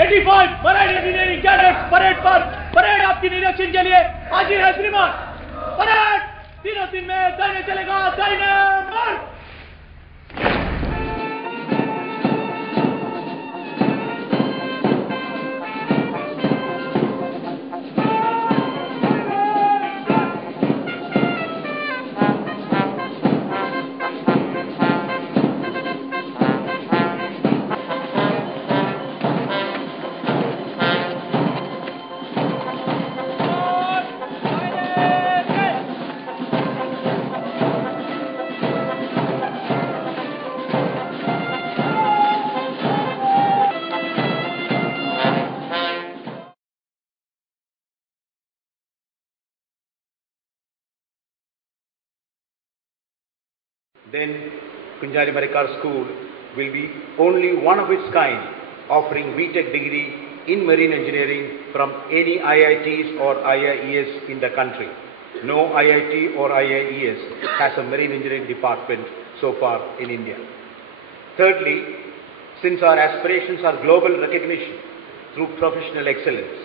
85 Marathi engineering cadets parade पर parade आपकी निरीक्षण के लिए हाजिर है श्रीमान। परेड तीनों दिन में दाहिने चलेगा, दाहिने मार्च। Then Kunjali Marikkar School will be only one of its kind, offering BTech degree in marine engineering from any IITs or IIES in the country. No IIT or IIES has a marine engineering department so far in India. Thirdly, since our aspirations are global recognition through professional excellence,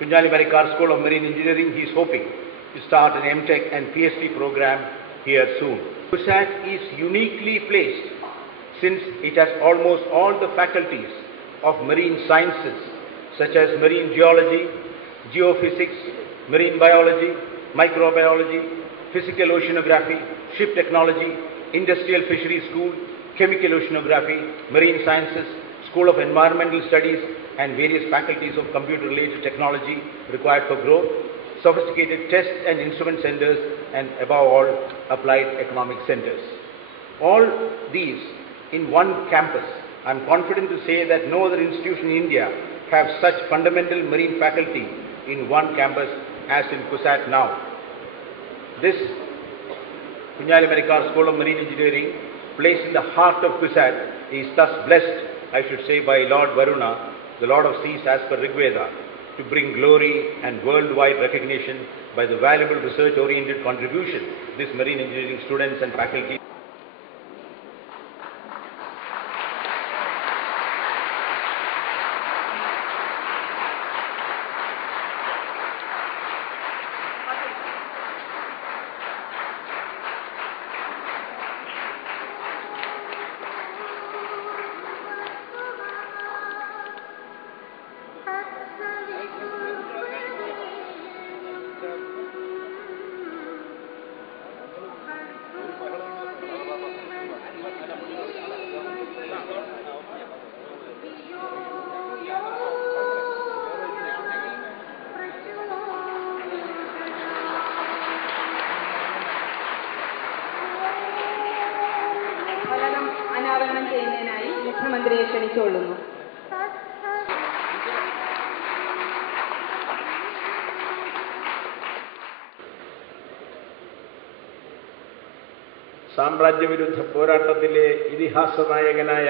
Kunjali Marikkar School of Marine Engineering is hoping to start an MTech and PhD program here soon. KUSAT is uniquely placed since it has almost all the faculties of marine sciences such as marine geology, geophysics, marine biology, microbiology, physical oceanography, ship technology, industrial fisheries school, chemical oceanography, marine sciences, School of Environmental Studies and various faculties of computer-related technology required for growth, sophisticated test and instrument centers, and above all, applied economic centers. All these in one campus. I am confident to say that no other institution in India have such fundamental marine faculty in one campus as in KUSAT now. This Kunjali Marikkar School of Marine Engineering, placed in the heart of KUSAT, is thus blessed, I should say, by Lord Varuna, the Lord of Seas as per Rigveda, to bring glory and worldwide recognition by the valuable research-oriented contribution these marine engineering students and faculty. മുഖ്യമന്ത്രിയെ ക്ഷണിച്ചുകൊള്ളുന്നു. സാമ്രാജ്യവിരുദ്ധ പോരാട്ടത്തിലെ ഇതിഹാസ നായകനായ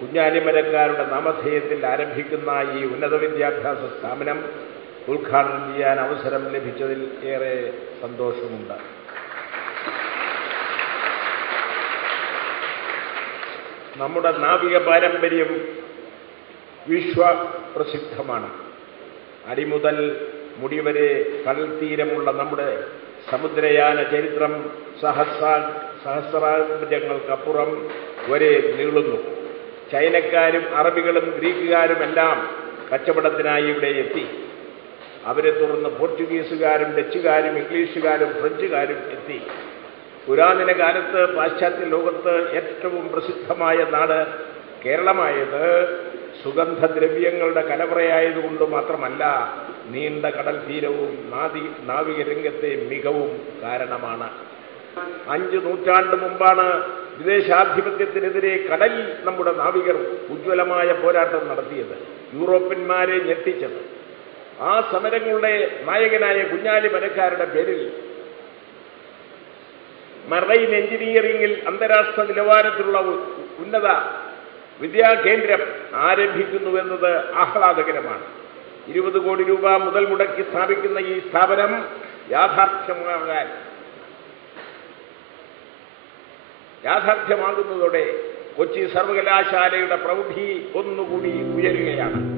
കുഞ്ഞാലി മരക്കാരുടെ നാമധേയത്തിൽ ആരംഭിക്കുന്ന ഈ ഉന്നത വിദ്യാഭ്യാസ സ്ഥാപനം ഉദ്ഘാടനം ചെയ്യാൻ അവസരം ലഭിച്ചതിൽ ഏറെ സന്തോഷമുണ്ട്. നമ്മുടെ നാവിക പാരമ്പര്യം വിശ്വപ്രസിദ്ധമാണ്. അടിമുതൽ മുടിവരെ കടൽ തീരമുള്ള നമ്മുടെ സമുദ്രയാന ചരിത്രം സഹസ്രാബ്ദങ്ങൾക്കപ്പുറം വരെ നീളുന്നു. ചൈനക്കാരും അറബികളും ഗ്രീക്കുകാരുമെല്ലാം കച്ചവടത്തിനായി ഇവിടെ എത്തി. അവരെ തുടർന്ന് പോർച്ചുഗീസുകാരും ഡച്ചുകാരും ഇംഗ്ലീഷുകാരും ഫ്രഞ്ചുകാരും എത്തി. പുരാതന കാലത്ത് പാശ്ചാത്യ ലോകത്ത് ഏറ്റവും പ്രസിദ്ധമായ നാട് കേരളമായത് സുഗന്ധദ്രവ്യങ്ങളുടെ കലവറയായതുകൊണ്ട് മാത്രമല്ല, നീണ്ട കടൽ തീരവും നാവിക രംഗത്തെ മികവും കാരണമാണ്. 5 നൂറ്റാണ്ട് മുമ്പാണ് വിദേശാധിപത്യത്തിനെതിരെ കടലിൽ നമ്മുടെ നാവികർ ഉജ്ജ്വലമായ പോരാട്ടം നടത്തിയത്, യൂറോപ്യന്മാരെ ഞെട്ടിച്ചത്. ആ സമരങ്ങളുടെ നായകനായ കുഞ്ഞാലി മരക്കാരുടെ പേരിൽ മറൈൻ എഞ്ചിനീയറിംഗിൽ അന്താരാഷ്ട്ര നിലവാരത്തിലുള്ള ഉന്നത വിദ്യാകേന്ദ്രം ആരംഭിക്കുന്നുവെന്നത് ആഹ്ലാദകരമാണ്. 20 കോടി രൂപ മുതൽ മുടക്കി സ്ഥാപിക്കുന്ന ഈ സ്ഥാപനം യാഥാർത്ഥ്യമാകുന്നതോടെ കൊച്ചി സർവകലാശാലയുടെ പ്രൗഢി ഒന്നുകൂടി ഉയരുകയാണ്.